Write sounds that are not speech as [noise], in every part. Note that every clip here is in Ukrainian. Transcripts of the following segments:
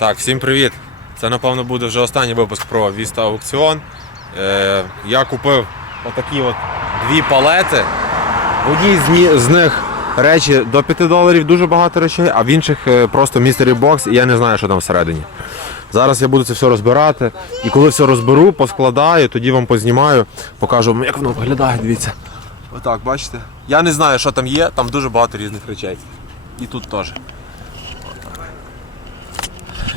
Так, всім привіт! Це напевно буде вже останній випуск про Vista Аукціон. Е, я купив отакі от дві палети. В одній з, них речі до 5 доларів, дуже багато речей, а в інших е, просто містері бокс, і я не знаю, що там всередині. Зараз я буду це все розбирати. І коли все розберу, поскладаю, тоді вам познімаю, покажу, вам, як воно виглядає. Дивіться. Отак, бачите? Я не знаю, що там є, там дуже багато різних речей. І тут теж.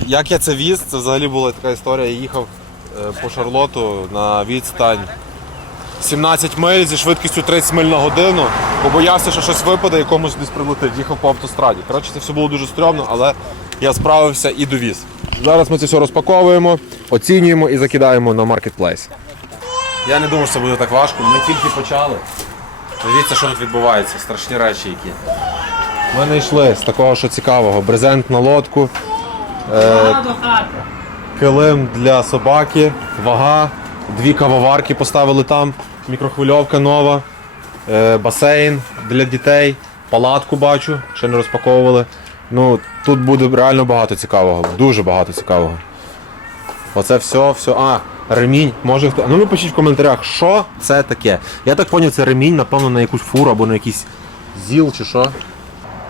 Як я це віз, це взагалі була така історія. Я їхав е, по Шарлоту на відстань 17 миль зі швидкістю 30 миль на годину, побоявся, що щось випаде і комусь десь прилетить. Їхав по автостраді. Коротше, це все було дуже стрьомно, але я справився і довіз. Зараз ми це все розпаковуємо, оцінюємо і закидаємо на маркетплейс. Я не думав, що це буде так важко. Ми тільки почали. Дивіться, що тут відбувається, страшні речі які. Ми знайшли з такого, що цікавого, брезент на лодку, килим для собаки, вага, дві кавоварки поставили там, мікрохвильовка нова, е, басейн для дітей, палатку бачу, ще не розпаковували. Ну, тут буде реально багато цікавого, дуже багато цікавого. Оце все, все. А, ремінь. Може хто. Ну напишіть в коментарях, що це таке. Я так зрозумів, це ремінь, напевно, на якусь фуру або на якийсь зіл чи що.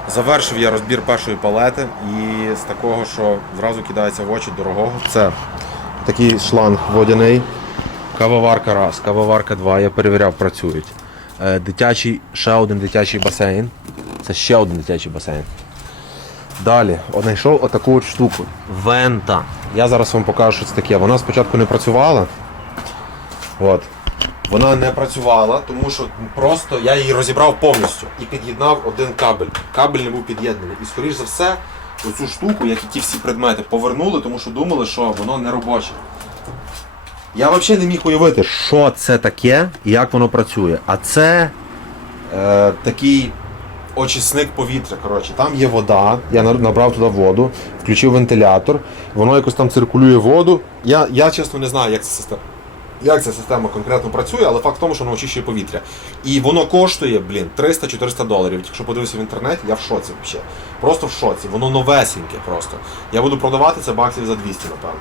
Завершив я розбір першої палети і з такого, що зразу кидається в очі дорогого. Це такий шланг водяний. Кавоварка раз, кавоварка два, я перевіряв, працюють. Е, Дитячий, ще один дитячий басейн. Це ще один дитячий басейн. Далі знайшов отаку от штуку. Вента. Я зараз вам покажу, що це таке. Вона спочатку не працювала. От. Вона не працювала, тому що просто я її розібрав повністю і під'єднав один кабель. Кабель не був під'єднаний. І скоріш за все, оцю штуку, як і ті всі предмети, повернули, тому що думали, що воно не робоче. Я взагалі не міг уявити, що це таке і як воно працює. А це е, такий очисник повітря. Коротше, там є вода, я набрав туди воду, включив вентилятор, воно якось там циркулює воду. Я, я чесно не знаю, як ця система. Як ця система конкретно працює, але факт в тому, що воно очищує повітря. І воно коштує, блін, 300-400 доларів. Якщо подивився в інтернеті, я в шоці взагалі. Просто в шоці. Воно новесеньке просто. Я буду продавати це баксів за 200, напевно.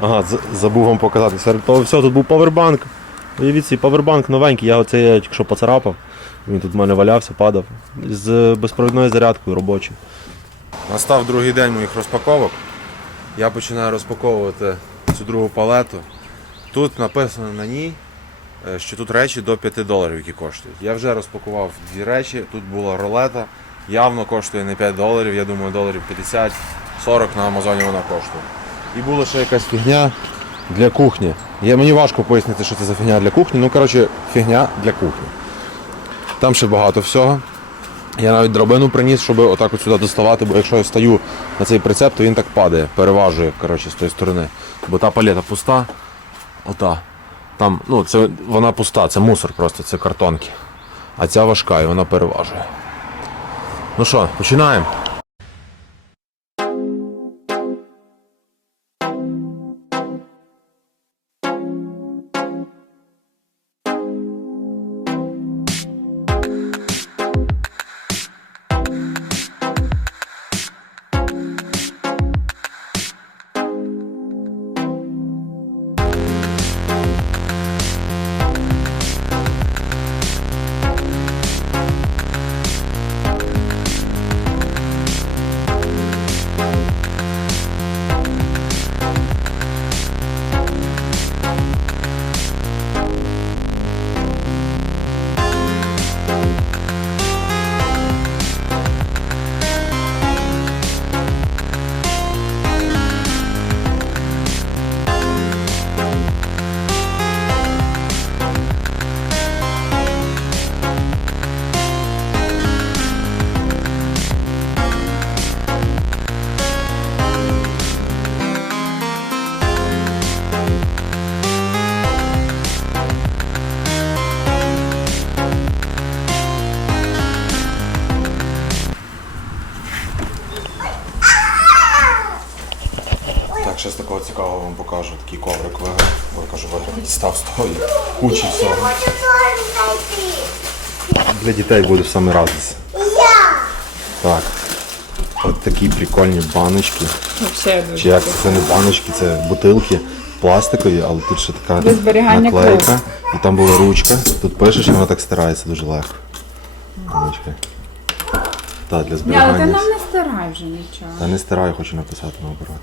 Ага, забув вам показати. Серед того всього тут був павербанк. Уявіть цей павербанк новенький, я оце я тільки що поцарапав. Він тут в мене валявся, падав. З безпровідною зарядкою робочою. Настав другий день моїх розпаковок. Я починаю розпаковувати цю другу палету. Тут написано на ній, е, що тут речі до 5 доларів, які коштують. Я вже розпакував дві речі. Тут була ролета. Явно коштує не 5 доларів, я думаю, доларів 50-40 на Амазоні вона коштує. І була ще якась фігня для кухні. Я, мені важко пояснити, що це за фігня для кухні. Ну, коротше, фігня для кухні. Там ще багато всього. Я навіть драбину приніс, щоб отак от сюди доставати, бо якщо я стою на цей прицеп, то він так падає, переважує коротше, з тої сторони. Бо та палета пуста. Ота. Там, ну, це, вона пуста, це мусор просто, це картонки. А ця важка і вона переважує. Ну що, починаємо. Кажу, виграв. Став з того всього. Для дітей буде саме радість. Так. От такі прикольні баночки. Чи як це, не баночки, це бутилки пластикові, але тут ще така Для зберігання наклейка. І там була ручка. Тут пишеш, і воно так стирається дуже легко. Ручка. Так, для Ні, але ти зберігання. нам не старай вже нічого. Та не стираю, хочу написати наоборот.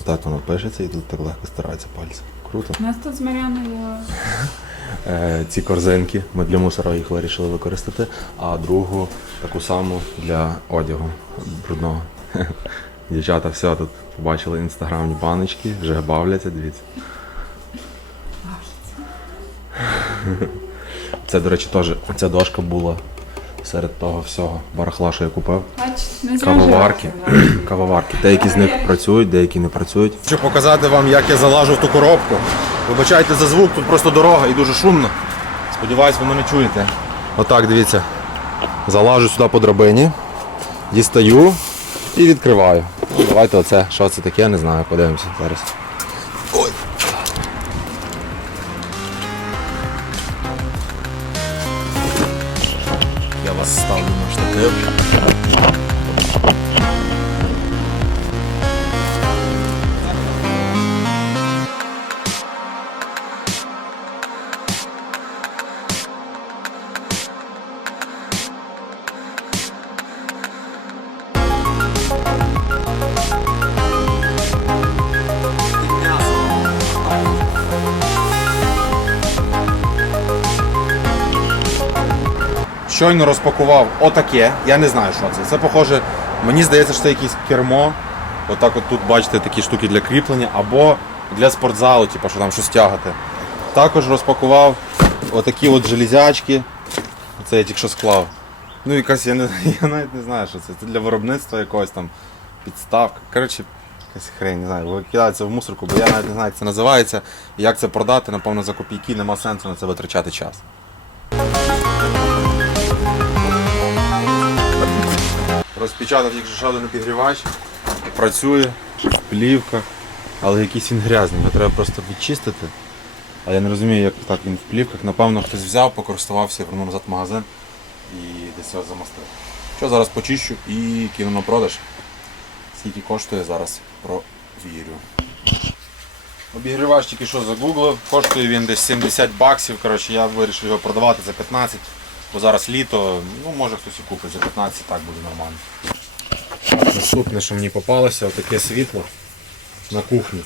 Отак воно пишеться і тут так легко стирається пальцем. Круто. У нас тут з Мар'яною Е, ці корзинки ми для мусора їх вирішили використати, а другу таку саму для одягу брудного. [laughs] Дівчата, все тут побачили інстаграмні баночки, вже бавляться, дивіться. Бавляться. Це, до речі, теж ця дошка була серед того всього барахла, що я купив. Бач, Кавоварки. [clears throat] Кавоварки. Деякі з них працюють, деякі не працюють. Хочу показати вам, як я залажу в ту коробку. Вибачайте за звук, тут просто дорога і дуже шумно. Сподіваюсь, ви мене чуєте. Отак, дивіться. Залажу сюди по драбині, дістаю і відкриваю. Ну, давайте оце, що це таке, не знаю, подивимося зараз. штатив. Щойно розпакував отаке. Я не знаю, що це. Це похоже, мені здається, що це якесь кермо. Отак от тут бачите такі штуки для кріплення, або для спортзалу, типу, що там щось тягати. Також розпакував отакі от железячки. Це я тільки що склав. Ну якась, я, не, [laughs] я навіть не знаю, що це. Це для виробництва якогось там підставка. Коротше, якась хрень, не знаю, викидається в мусорку, бо я навіть не знаю, як це називається. І як це продати, напевно, за копійки нема сенсу на це витрачати час. Розпечатав ще один підгрівач, працює в плівках, але якийсь він грязний, його треба просто відчистити. А я не розумію, як так він в плівках. Напевно, хтось взяв, покористувався, вернув назад в магазин і десь його замастив. Що зараз почищу і кину на продаж. Скільки коштує, зараз провірю. Обігрівач тільки що загуглив, коштує він десь 70 баксів. Коротше, я вирішив його продавати за 15, бо зараз літо, ну може хтось і купить за 15, так буде нормально. Наступне, що мені попалося, таке світло на кухні.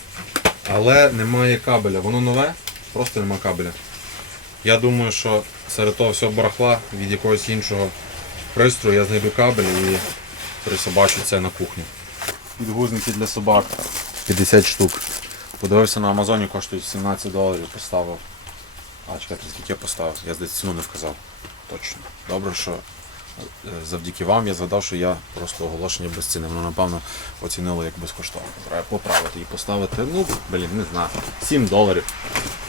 Але немає кабеля. Воно нове, просто немає кабеля. Я думаю, що серед того всього барахла від якогось іншого пристрою я знайду кабель і присобачу це на кухню. Підгузники для собак. 50 штук. Подивився на Амазоні, коштують 17 доларів, поставив. А, чекайте, скільки я поставив? Я здається ціну не вказав. Точно. Добре, що е, завдяки вам я згадав, що я просто оголошення без ціни. Воно, напевно, оцінило як безкоштовно. Треба поправити і поставити, ну, блін, не знаю, 7 доларів.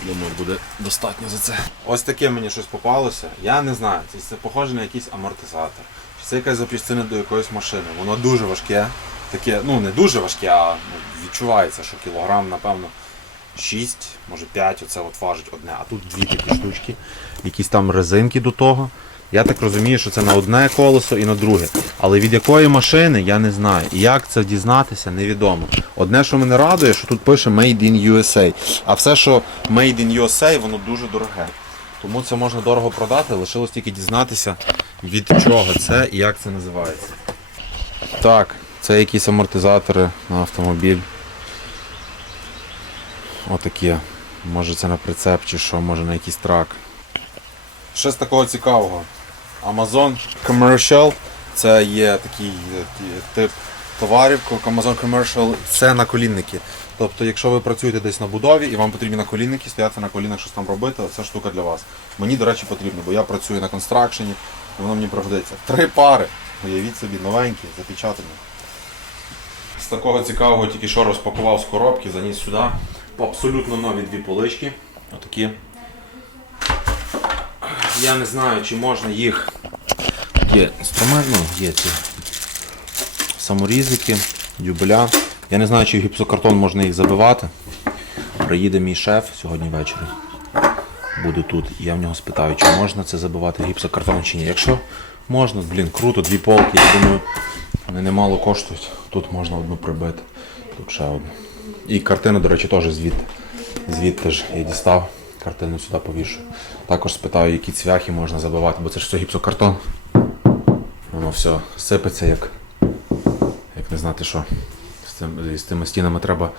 Думаю, буде достатньо за це. Ось таке мені щось попалося. Я не знаю, це, це похоже на якийсь амортизатор. Чи це якась запчастина до якоїсь машини. Воно дуже важке. Таке, ну не дуже важке, а ну, відчувається, що кілограм, напевно, 6, може 5, оце от важить одне, а тут дві такі штучки, якісь там резинки до того. Я так розумію, що це на одне колесо і на друге. Але від якої машини я не знаю. Як це дізнатися, невідомо. Одне, що мене радує, що тут пише Made in USA. А все, що Made in USA, воно дуже дороге. Тому це можна дорого продати, лишилось тільки дізнатися, від чого це і як це називається. Так, це якісь амортизатори на автомобіль. Отакі. Може це на прицеп чи що, може на якийсь трак. Ще з такого цікавого. Amazon Commercial це є такий е, тип товарів. Amazon Commercial це наколінники. Тобто, якщо ви працюєте десь на будові і вам потрібні наколінники, стояти на колінах, щось там робити, ця штука для вас. Мені, до речі, потрібно, бо я працюю на констракшені, і воно мені пригодиться. Три пари. Уявіть собі, новенькі, запечатані. З такого цікавого тільки що розпакував з коробки, заніс сюди. Абсолютно нові дві полички. Отакі. Я не знаю, чи можна їх. Є інструмент, ну, є ці саморізики, дюбеля. Я не знаю, чи в гіпсокартон можна їх забивати. Приїде мій шеф сьогодні ввечері. Буду тут. Я в нього спитаю, чи можна це забивати гіпсокартон чи ні. Якщо можна, блін, круто, дві полки, я думаю, Вони немало коштують. Тут можна одну прибити, тут ще одну. І картину, до речі, теж звідти. Звідти ж я дістав, картину сюди повішу. Також спитаю, які цвяхи можна забивати, бо це ж все гіпсокартон. Воно все сипеться як, як не знати що. З, цим, з тими стінами треба.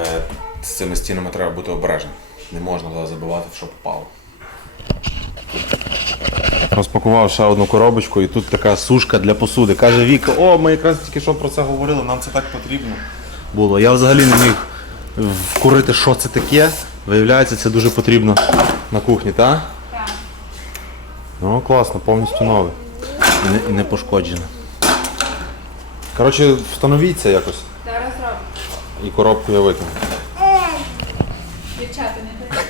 Е, з цими стінами треба бути обережним. Не можна забивати, що попало. Розпакував ще одну коробочку і тут така сушка для посуди. Каже Віка, о, ми якраз тільки що про це говорили, нам це так потрібно було. Я взагалі не міг вкурити, що це таке. Виявляється, це дуже потрібно на кухні, так? Так. Ну, класно, повністю нове. І не, не пошкоджене. Коротше, встановіть це якось. Зараз робимо. І коробку я викину. Дівчата, не так.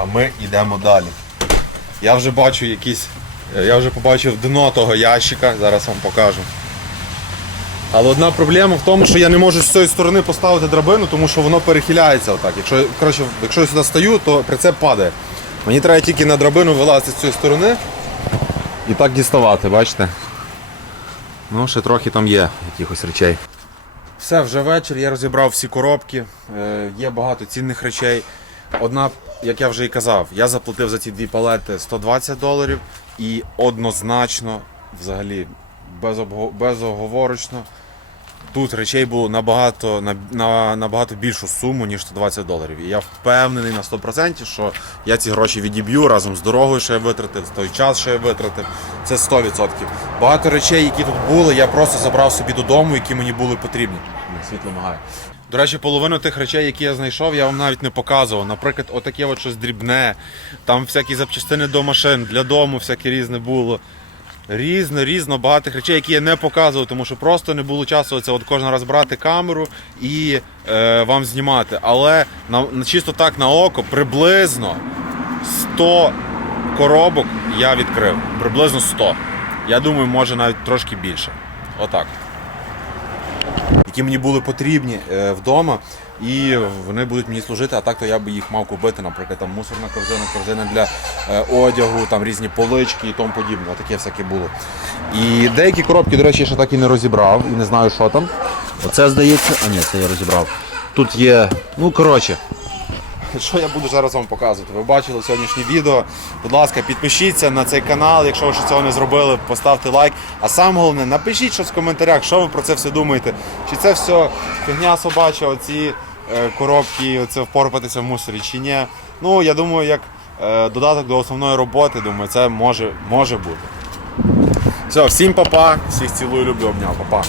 А ми йдемо далі. Я вже бачу якісь. Я вже побачив дно того ящика, зараз вам покажу. Але одна проблема в тому, що я не можу з цієї сторони поставити драбину, тому що воно перехиляється отак. Якщо, коротше, якщо я сюди стою, то прицеп падає. Мені треба тільки на драбину вилазити з цієї сторони і так діставати, бачите? Ну, ще трохи там є якихось речей. Все, вже вечір, я розібрав всі коробки, е, є багато цінних речей. Одна, як я вже і казав, я заплатив за ці дві палети 120 доларів і однозначно, взагалі, безоговорочно, тут речей було набагато, на, на, набагато більшу суму, ніж 120 доларів. І я впевнений на 100%, що я ці гроші відіб'ю разом з дорогою, що я витратив, з той час, що я витратив. Це 100%. Багато речей, які тут були, я просто забрав собі додому, які мені були потрібні. Світло мигає. До речі, половину тих речей, які я знайшов, я вам навіть не показував. Наприклад, отаке от щось дрібне, там всякі запчастини до машин, для дому всяке різне було. Різно, різно багатих речей, які я не показував, тому що просто не було часу це от кожен раз брати камеру і е, вам знімати. Але на, чисто так на око приблизно 100 коробок я відкрив. Приблизно 100. Я думаю, може навіть трошки більше. Отак. Які мені були потрібні е, вдома, і вони будуть мені служити, а так то я би їх мав купити, наприклад, там мусорна корзина, корзина для е, одягу, там різні полички і тому подібне. Отаке всяке було. І деякі коробки, до речі, я ще так і не розібрав, і не знаю, що там. Оце здається. А ні, це я розібрав. Тут є. Ну, коротше. Що я буду зараз вам показувати? Ви бачили сьогоднішнє відео. Будь ласка, підпишіться на цей канал, якщо ви ще цього не зробили, поставте лайк. А саме головне, напишіть щось в коментарях, що ви про це все думаєте. Чи це все фігня собача, оці е, коробки, оце впорпатися в мусорі, чи ні. Ну, я думаю, як е, додаток до основної роботи, думаю, це може, може бути. Все, всім папа, всіх цілую, люблю, обняв, папа.